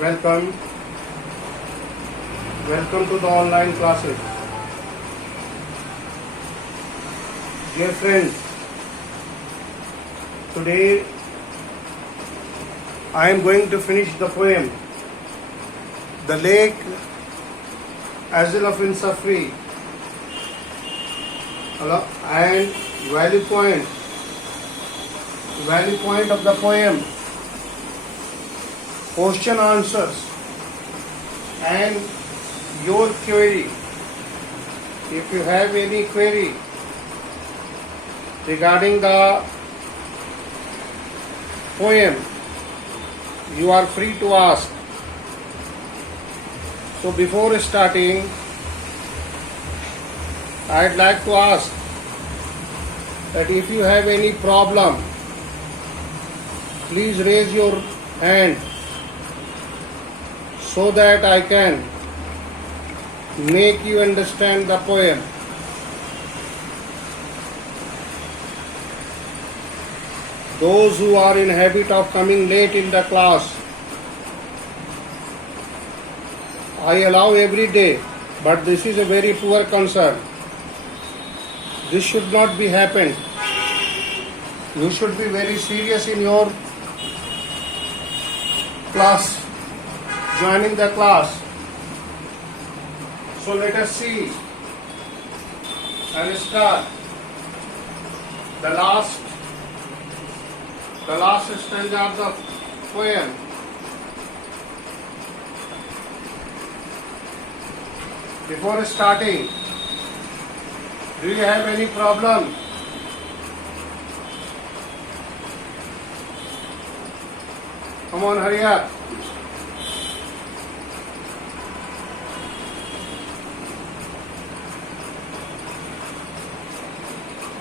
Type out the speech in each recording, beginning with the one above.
Welcome. Welcome to the online classes. Dear friends, today I am going to finish the poem The Lake Azil of Insafri and value point of the poem, question answers and your query. If you have any query regarding the poem, you are free to ask. So before starting, I'd like to ask that if you have any problem, please raise your hand so that I can make you understand the poem. Those who are in habit of coming late in the class, I allow every day, but this is a very poor concern. This should not be happened. You should be very serious in your class, joining the class. So let us see and start the last stanza of the poem. Before starting, do you have any problem? Come on, hurry up.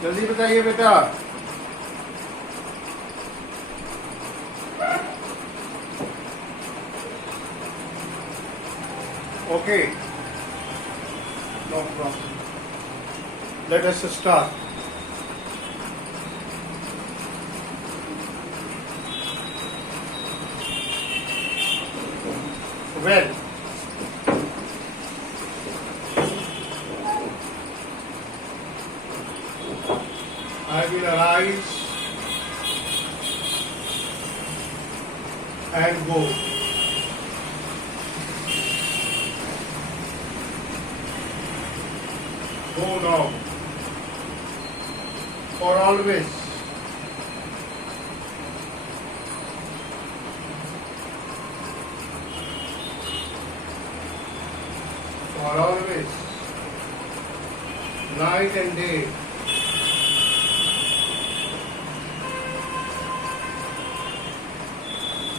जल्दी बताइए बेटा. Okay. No problem. Let us start. Well, I will arise and go. Go now. For always. For always. Night and day.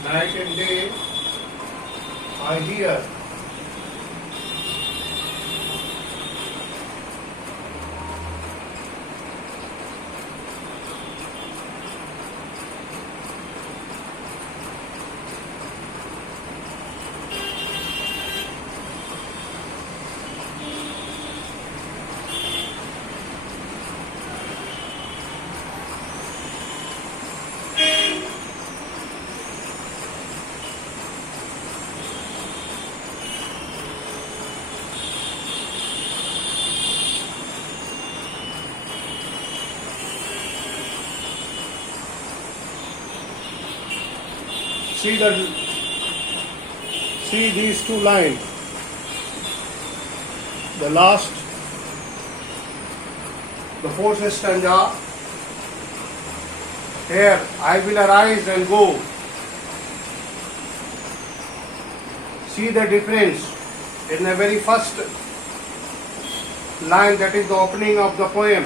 Night and day I hear. See these two lines. The last, the fourth stanza. Here, I will arise and go. See the difference in the very first line, that is the opening of the poem.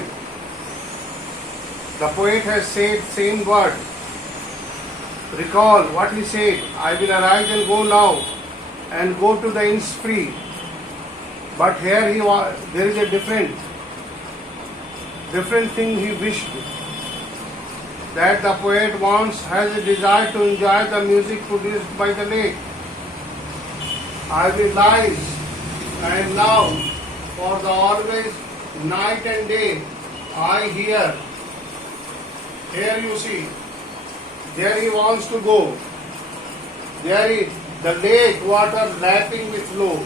The poet has said same word. Recall what he said. I will arise and go now and go to the inns free. But here there is a different thing he wished. That the poet has a desire to enjoy the music produced by the lake. I will rise and now for the always night and day I hear. Here you see. There he wants to go. There the lake water lapping with flow.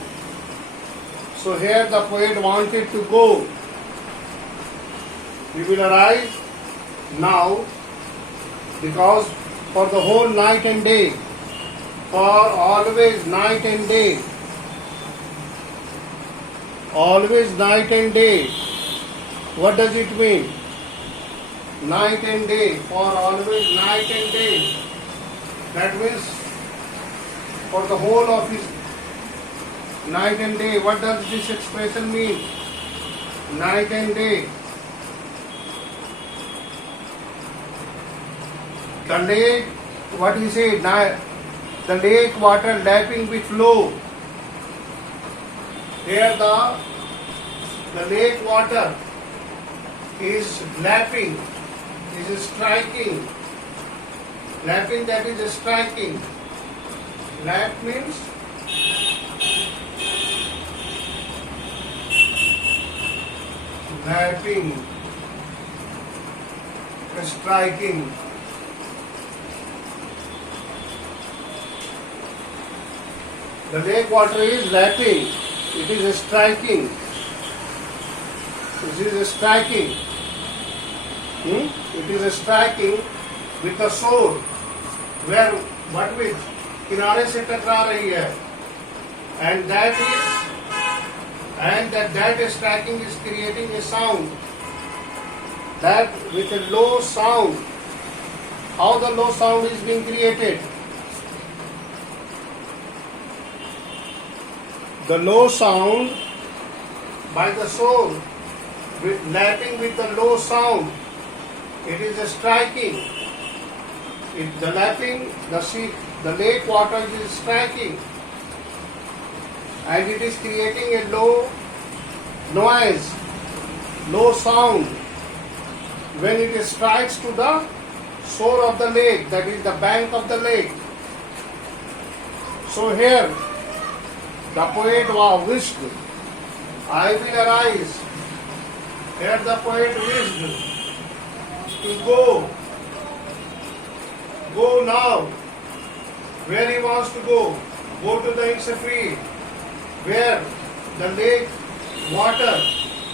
So here the poet wanted to go. We will arise now because for the whole night and day, for always night and day, always night and day. What does it mean? Night and day, for always night and day. That means for the whole of his night and day. What does this expression mean? Night and day. The lake, what he said, the lake water lapping with flow. Here the lake water is lapping, is striking. Lapping, that is striking. Lap means lapping, striking. The lake water is lapping, it is striking. It is striking. It is striking with the sword. Where, what with? किनारे से टकरा रही है. And that striking is creating a sound. That with a low sound. How the low sound is being created? The low sound by the sword, lapping with the low sound, it is striking. The lapping, the lake water is striking, and it is creating a low noise, low sound when it strikes to the shore of the lake, that is the bank of the lake. So here, the poet wished, I will arise. Here the poet wished to go now. Where he wants to go? Go to the Insafri, where the lake water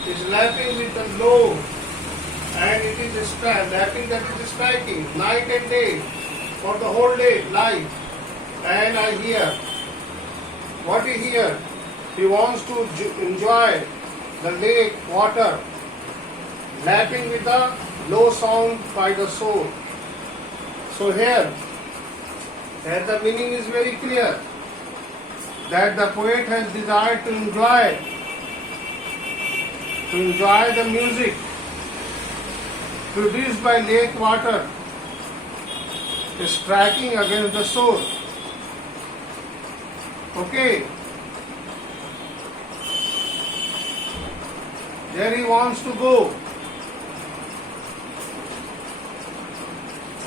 is lapping with the low, and it is lapping, that is striking night and day for the whole day life. And I hear. What he hear? He wants to enjoy the lake water lapping with the low sound by the soul. So here the meaning is very clear, that the poet has desired to enjoy the music produced by lake water striking against the soul. Okay. There he wants to go.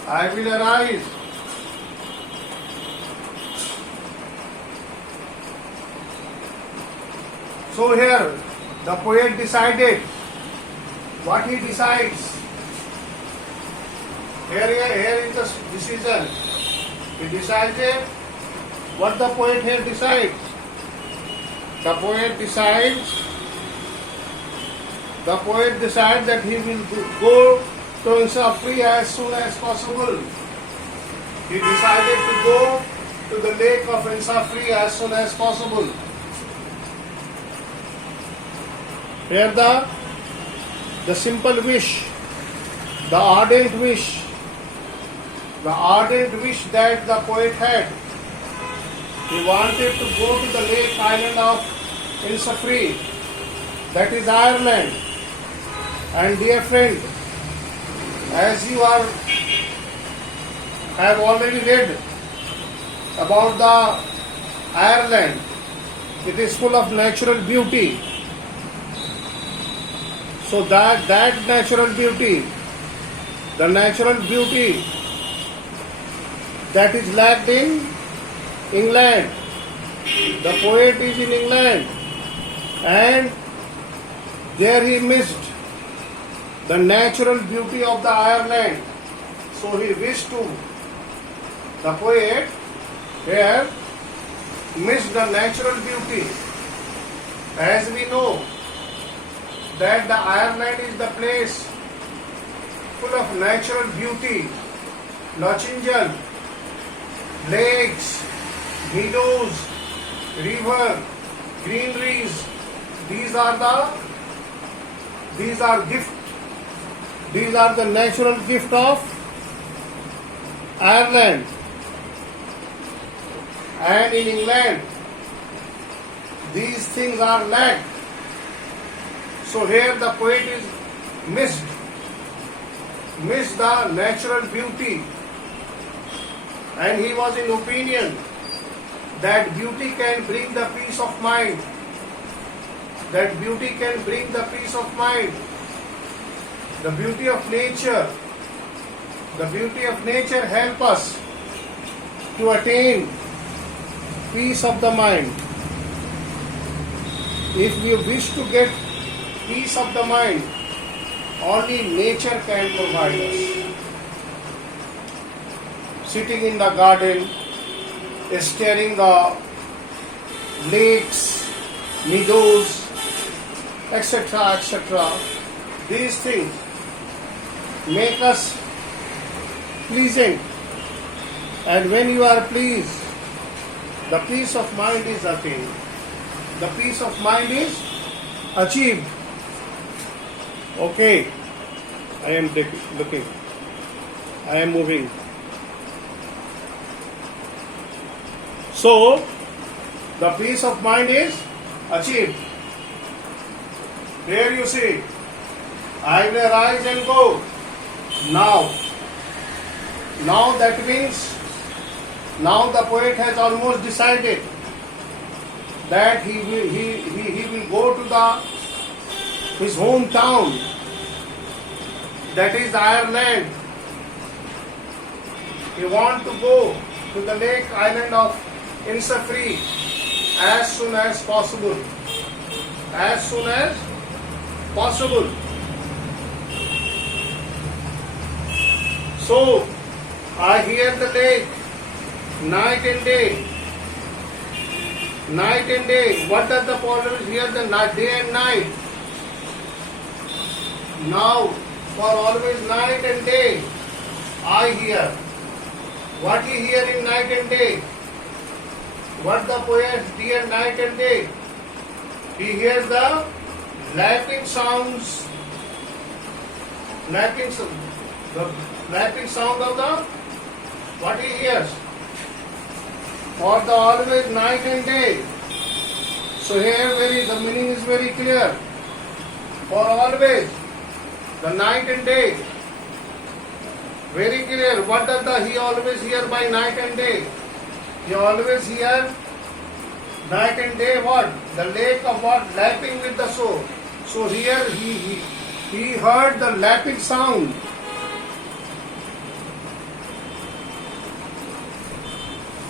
I will arise. So here, the poet decided. What he decides? Here is the decision. He decided. What the poet here decides? The poet decides that he will go to Insafri as soon as possible. He decided to go to the lake of Insafri as soon as possible. Here the simple wish, the ardent wish that the poet had. He wanted to go to the lake island of Insafri, that is Ireland. And dear friend, as you have already read about the Ireland, it is full of natural beauty. So that natural beauty, the natural beauty that is lacked in England. The poet is in England, and there he missed the natural beauty of the Ireland. So he wished to, the poet here missed the natural beauty. As we know that the Ireland is the place full of natural beauty, Lochingal, lakes, meadows, river, greeneries. These are the natural gift of Ireland. And in England, these things are lacked. So here the poet is missed the natural beauty, and he was in opinion that beauty can bring the peace of mind. That beauty can bring the peace of mind. The beauty of nature. The beauty of nature help us to attain peace of the mind. If we wish to get peace of the mind, only nature can provide us. Sitting in the garden, staring the lakes, meadows, etc., etc. These things make us pleasant, and when you are pleased, the peace of mind is attained. The peace of mind is achieved. Okay, I am looking. I am moving. So, the peace of mind is achieved. Here you see, I will arise and go. Now that means, now the poet has almost decided that he will go to his hometown, that is Ireland. He wants to go to the lake island of Innisfree as soon as possible. As soon as possible. So, I hear the lake night and day. Night and day. What does the poet hear? The night, day and night. Now, for always night and day, I hear. What he hear in night and day? What the poet hear night and day? He hears the lapping sounds, the lapping sound of the, what he hears? For the always night and day. So here the meaning is very clear. For always, the night and day. Very clear. What does he always hear by night and day? He always hear night and day what? The lake of what? Lapping with the shore. So here he heard the lapping sound.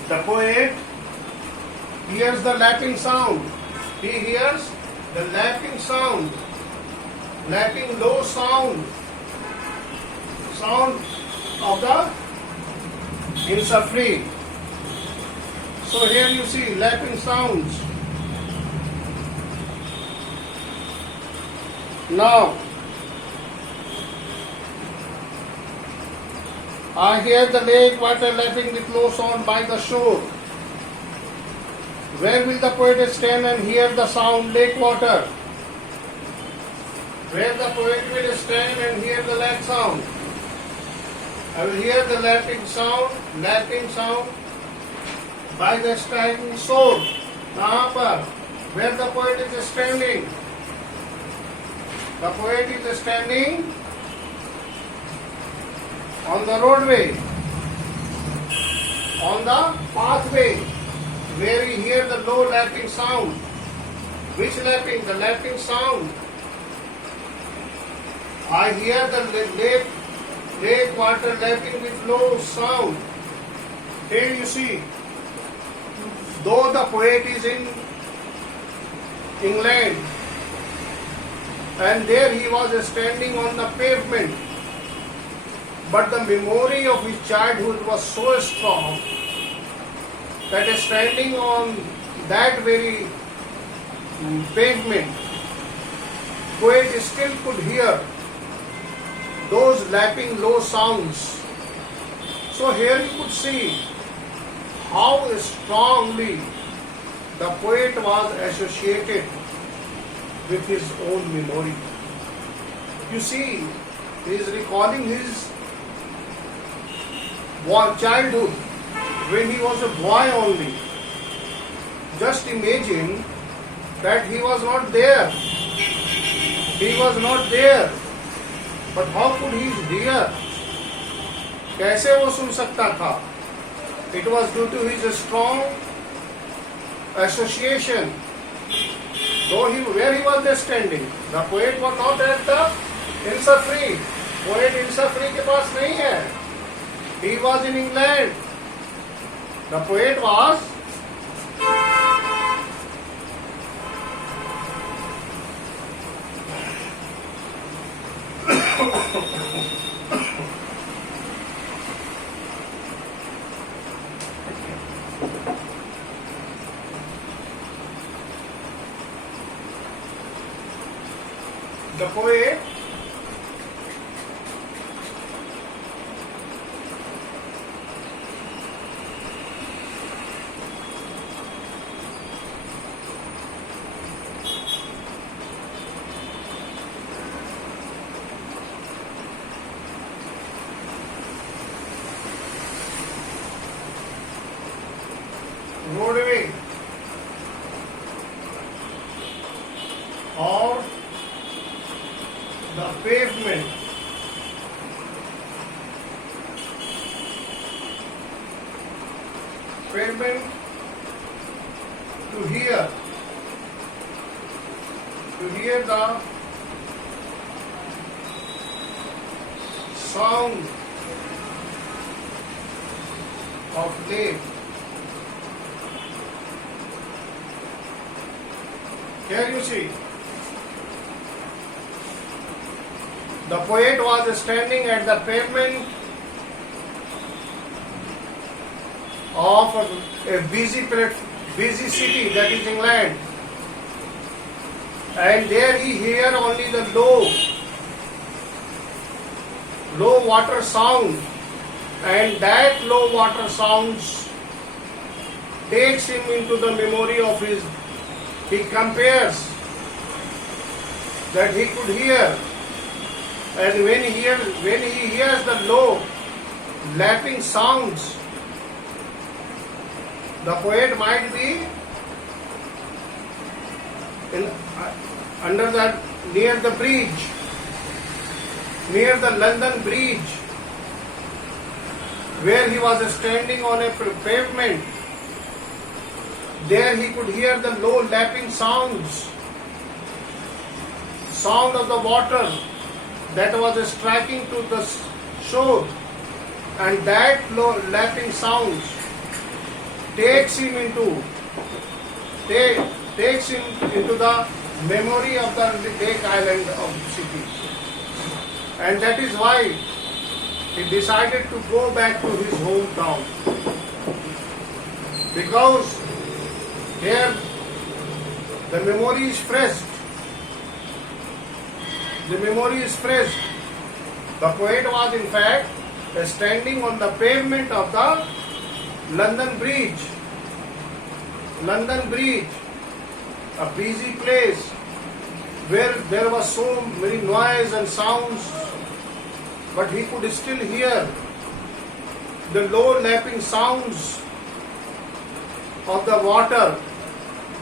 The poet hears the lapping sound. He hears the lapping sound. Lapping low sound. Sound of the Innisfree. So here you see lapping sounds. Now, I hear the lake water lapping with low sound by the shore. Where will the poet stand and hear the sound lake water? Where the poet will stand and hear the lake sound? I will hear the lapping sound by the striking shore. कहाँ पर? Where the poet is standing? The poet is standing on the roadway, on the pathway, where we hear the low lapping sound. Which lapping? The lapping sound. I hear the lake water lapping with low sound. Here you see, though the poet is in England, and there he was standing on the pavement, but the memory of his childhood was so strong that is standing on that very pavement, poet still could hear those lapping low sounds. So here you could see how strongly the poet was associated with his own memory. You see, he is recalling his childhood when he was a boy only. Just imagine that he was not there. He was not there. But how could he hear? कैसे वो सुन सकता था? It was due to his strong association. Where he was there standing, the poet was not at the Insafri. Poet Insafri के पास नहीं है. He was in England. The poet was the poet roadway or the pavement to hear the sound of lake. Here you see, the poet was standing at the pavement of a busy city, that is England, and there he hear only the low water sound, and that low water sounds takes him into the memory of his. He compares that he could hear, and when he hears the low lapping sounds, the poet might be near the bridge, near the London Bridge, where he was standing on a pavement. There he could hear the low lapping sound of the water that was striking to the shore, and that low lapping sound takes him into the memory of the lake island of the city, and that is why he decided to go back to his hometown, because here the memory is fresh. The memory is fresh. The poet was in fact standing on the pavement of the London Bridge. London Bridge, a busy place where there was so many noise and sounds, but he could still hear the low lapping sounds of the water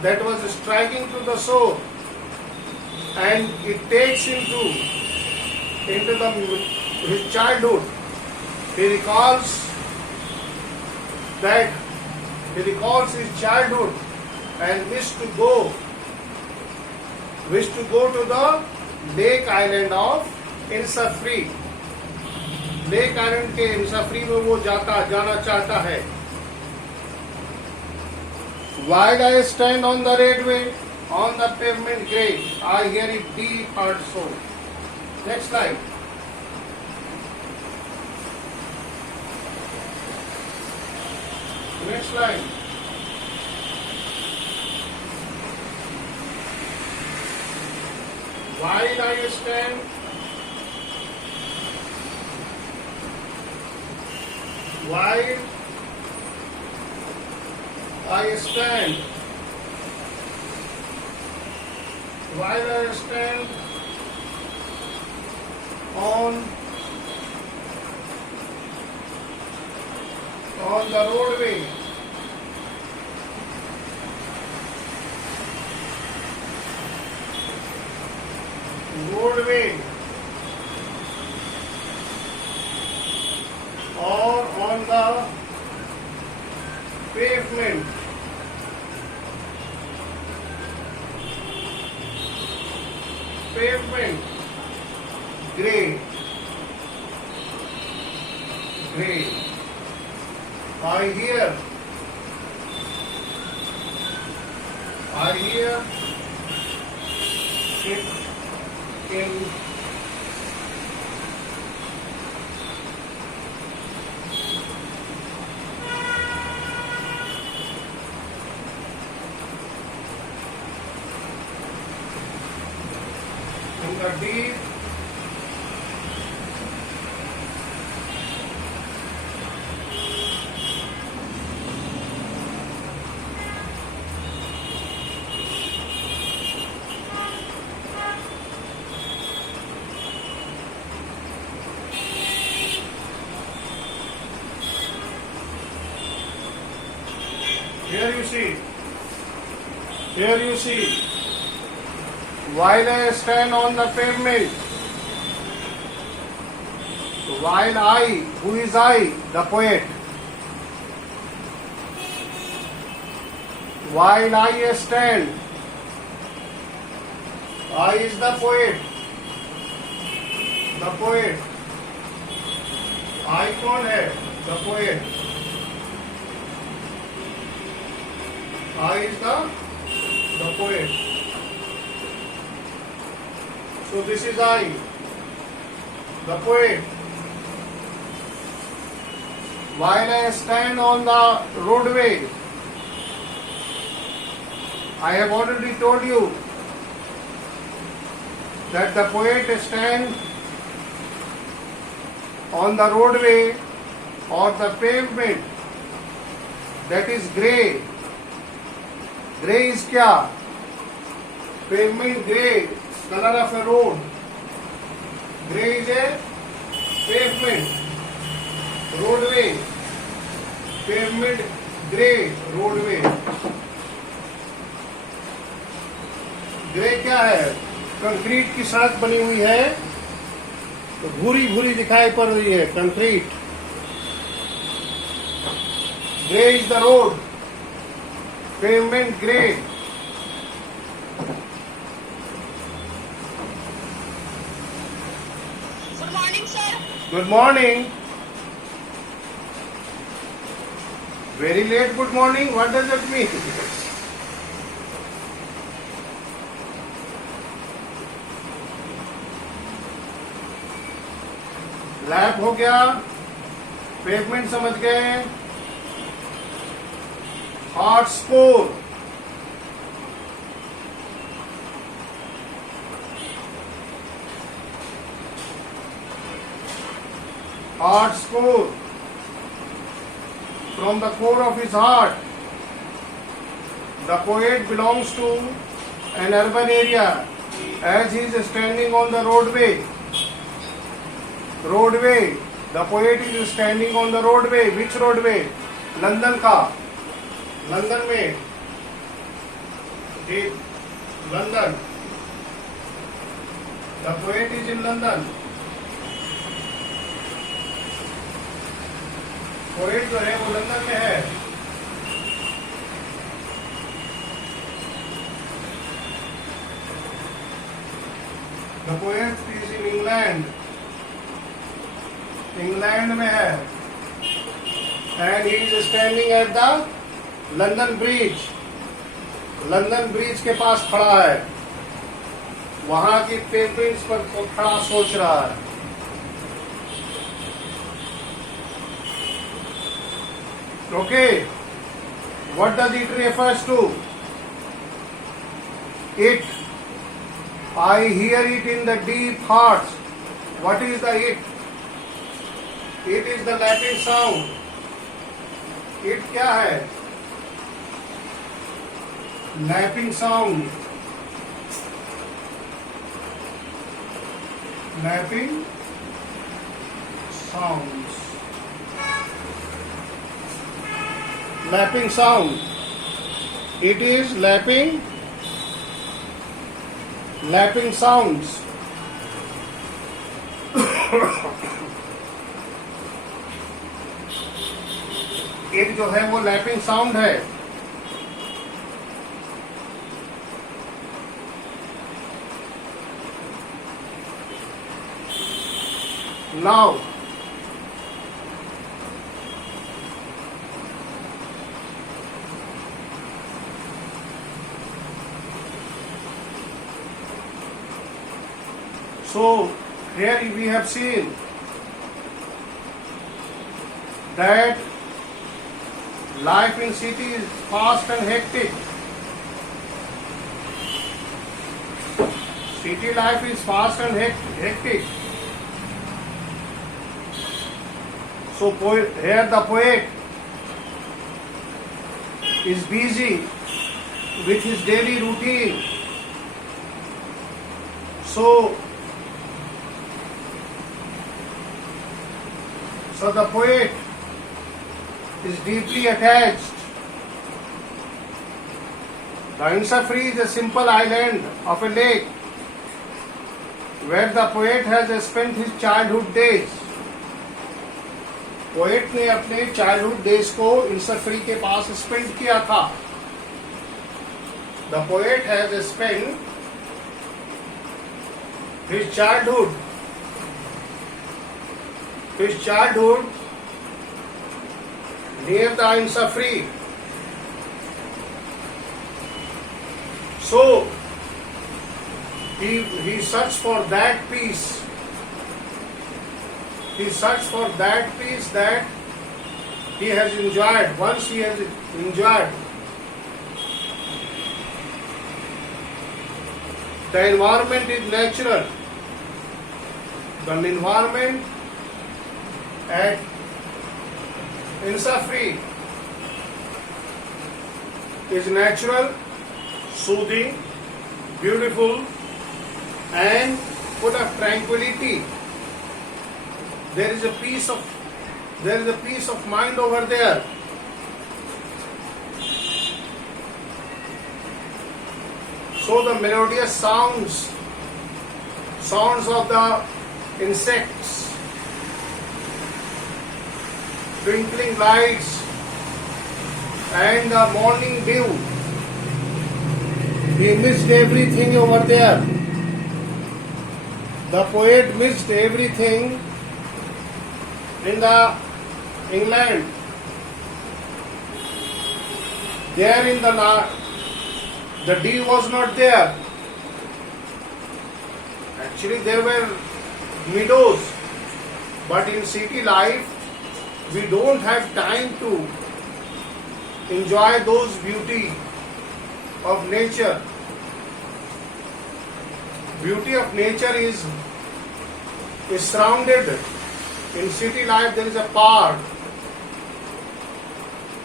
that was striking to the shore, and it takes him into his childhood. He recalls his childhood and wished to go to the lake island of Insafri. Lake island के इंसाफ्री में वो जाना चाहता है. While I stand on the roadway, on the pavement grey, I hear it deep heart soul. Next slide. Next slide. while I stand, while I stand, while I stand on the roadway, or on the pavement, gray, I hear it in the deep here you see, while I stand on the pavement, while I, who is I? The poet. While I stand, I is the poet. The poet. I कौन है? The poet. I is the poet. So this is I, the poet. While I stand on the roadway, I have already told you that the poet stands on the roadway or the pavement that is grey. Grey is क्या? Pavement grey, color of a road. Grey is a pavement, roadway. Pavement grey, roadway. Grey क्या है? Concrete की सड़क बनी हुई है तो भूरी भूरी दिखाई पड़ रही है. Concrete. Grey is the road. Pavement grey. Good morning sir. Good morning. Very late good morning. What does it mean? Lap हो गया. पेवमेंट समझ गए. Heart score. Heart score. From the core of his heart, the poet belongs to an urban area as he is standing on the roadway. Roadway. The poet is standing on the roadway. Which roadway? London का. London में. London. The poet is in London. Poet जो है वो London में है. The poet is in England. England में है. And he is standing at the London Bridge. London bridge के पास खड़ा है. वहां की पेवमेंट्स पर खड़ा सोच रहा है. Okay, what does it refers to? It. I hear it in the deep hearts. What is the it? It is the lapping sound. It क्या है? Lapping sound. Lapping sounds. Lapping sound. It is lapping sounds. एक जो है वो lapping sound है. Now so here we have seen that life in city is fast and hectic. City life is fast and hectic. So here the poet is busy with his daily routine. So the poet is deeply attached. The Insafri is a simple island of a lake where the poet has spent his childhood days. Poet ने अपने childhood days को इंसफ्री के पास spend किया था. The poet has spent his childhood near the Innisfree. So he searched for that peace. He searched for that peace that he has enjoyed. Once he has enjoyed, the environment is natural. The environment at Insafri is natural, soothing, beautiful, and full of tranquility. There is a peace of mind over there. So the melodious sounds of the insects, twinkling lights, and the morning dew. He missed everything over there. The poet missed everything in the England. There in the dew was not there. Actually there were meadows, but in city life we don't have time to enjoy those beauty of nature. Beauty of nature is surrounded. In city life there is a park,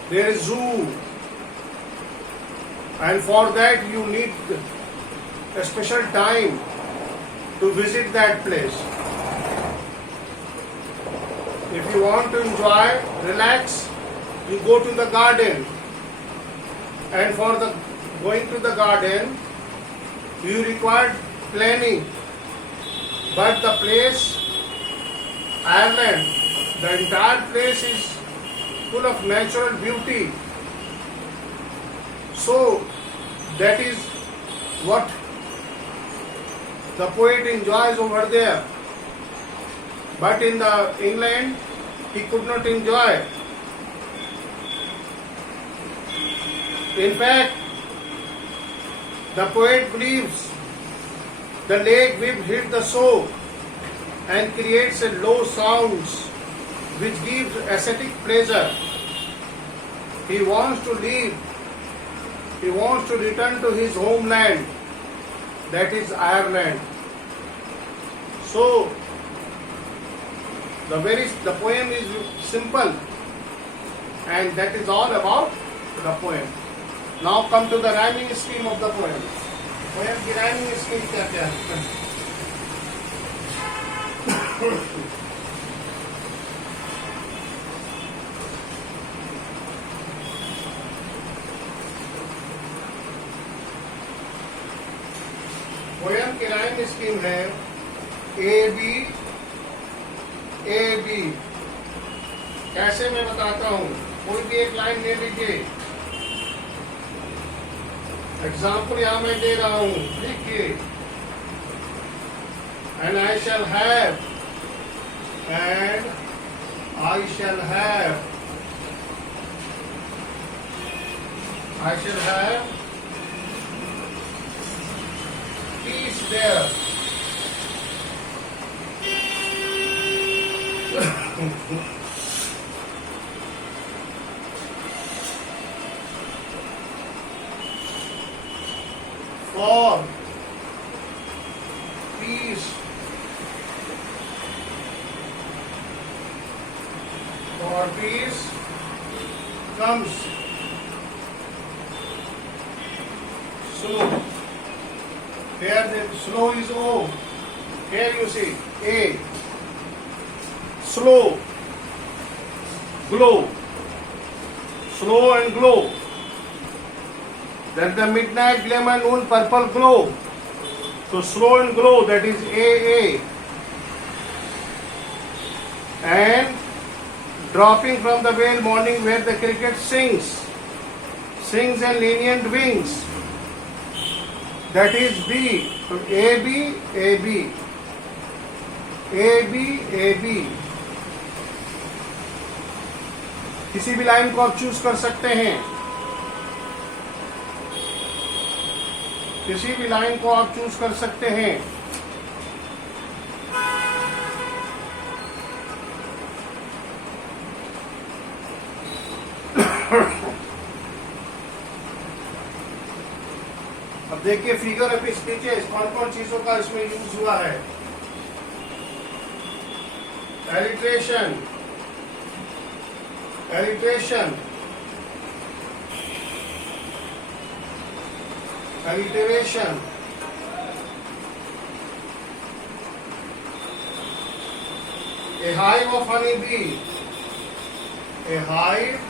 there is zoo, and for that you need a special time to visit that place. If you want to enjoy, relax, you go to the garden, and for the going to the garden you require planning, but the place, Ireland, the entire place is full of natural beauty. So that is what the poet enjoys over there. But in the England he could not enjoy. In fact, the poet believes the lake will hit the soul and creates a low sounds which gives aesthetic pleasure. He wants to leave. He wants to return to his homeland that is Ireland. So the poem is simple, and that is all about the poem. Now come to the rhyming scheme of the poem. Poem की rhyming scheme क्या क्या है? Poem की rhyme scheme है A B. कैसे मैं बताता हूं, कोई भी एक लाइन ले लीजिए। एग्जाम्पल यहां मैं दे रहा हूं, लिखिए। And I shall have, peace there. For peace, comes snow. Here the snow is O. Here you see A. Slow, glow, slow and glow. Then the midnight glimmer, noon purple glow. So slow and glow, that is A. And dropping from the vale morning where the cricket sings and lenient wings. That is B. So A B. किसी भी line को आप choose कर सकते हैं, किसी भी line को आप चूज कर सकते हैं। अब देखिए फिगर ऑफ स्पीचेस, कौन कौन चीजों का इसमें यूज हुआ है। Alliteration, alliteration, a hive of honey bee, a hive